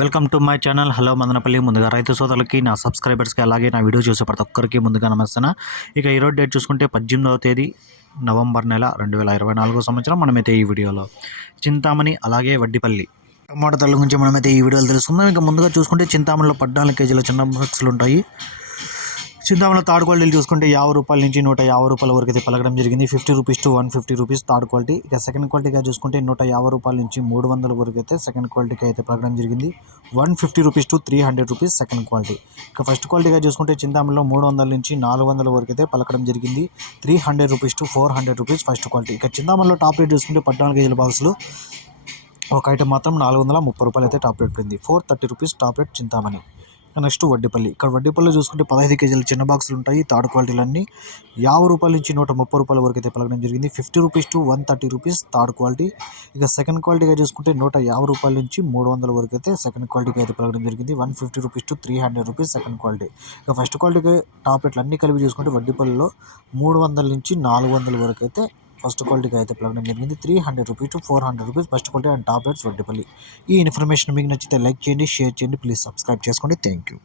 Welcome to my channel. Hello Madanapalli. ముందుగా రైతు సోదరులకి నా సబ్స్క్రైబర్స్కి అలాగే నా వీడియో చూసే ప్రతి ఒక్కరికి ముందుగా నమస్తాను ఇక ఈరోజు డేట్ చూసుకుంటే పద్దెనిమిదవ తేదీ నవంబర్ నెల రెండు వేల ఇరవై నాలుగో సంవత్సరం మనమైతే ఈ వీడియోలో. చింతామణి అలాగే వడ్డిపల్లి. టమాటా తల్లి గురించి మనమైతే ఈ వీడియోలో తెలుసుకుందాం. ఇంకా ముందుగా చూసుకుంటే చింతామణిలో పద్నాలుగు కేజీల చిన్న బాక్సులు ఉంటాయి. చింతామణిలో థర్డ్ క్వాలిటీలు చూసుకుంటే యాభై రూపాయల నుంచి నూట యాభై రూపాయల వరకు అయితే పలకడం జరిగింది. Fifty rupees to one fifty rupees third quality. ఇక సెకండ్ క్వాలిటీగా చూసుకుంటే నూట యాభై రూపాయల నుంచి మూడు వందల వరకు అయితే సెకండ్ క్వాలిటీకి అయితే పలకడం జరిగింది. One fifty rupees to three hundred rupees second quality. ఇక ఫస్ట్ క్వాలిటీగా చూసుకుంటే చింతామణిలో మూడు వందల నుంచి నాలుగు వందల వరకు అయితే పలకడం జరిగింది. Three hundred rupees to four hundred rupees first quality. ఇక చింతామణిలో టాప్ రేట్ చూసుకుంటే పద్నాలుగు కేజీల బాక్సులు ఒక ఐటమ్ మాత్రం నాలుగు వందల ముప్పై రూపాయలు అయితే టాప్ రేట్ పడింది four thirty rupees top rate Chintamani. Next Vaddipalli. ఇక్కడ వడ్డీపల్లి చూసుకుంటే పదహైదు కేజీల చిన్న బాక్సులు ఉంటాయి థర్డ్ క్వాలిటీలన్నీ. యాభై రూపాయల నుంచి నూట ముప్పై రూపాయల వరకు అయితే పలకడం జరిగింది. Fifty rupees to one thirty rupees third quality. ఇక సెకండ్ క్వాలిటీగా చూసుకుంటే నూట యాభై రూపాయల నుంచి మూడు వందల వరకు అయితే సెకండ్ క్వాలిటీకి అయితే పలకడం జరిగింది. One fifty rupees to three hundred rupees second quality. ఇక ఫస్ట్ క్వాలిటీకి టాప్ రేట్లు అన్నీ కలిపి చూసుకుంటే వడ్డీపల్లిలో మూడు వందల నుంచి నాలుగు వందల వరకు అయితే ఫస్ట్ క్వాలిటీకి అయితే పలకడం జరిగింది. Three hundred rupees to four hundred rupees first quality and top rates Vaddipalli ఈ ఇన్ఫర్మేషన్ మీకు నచ్చితే లైక్ చేయండి షేర్ చేయండి ప్లీజ్ సబ్స్క్రైబ్ చేసుకోండి. Thank you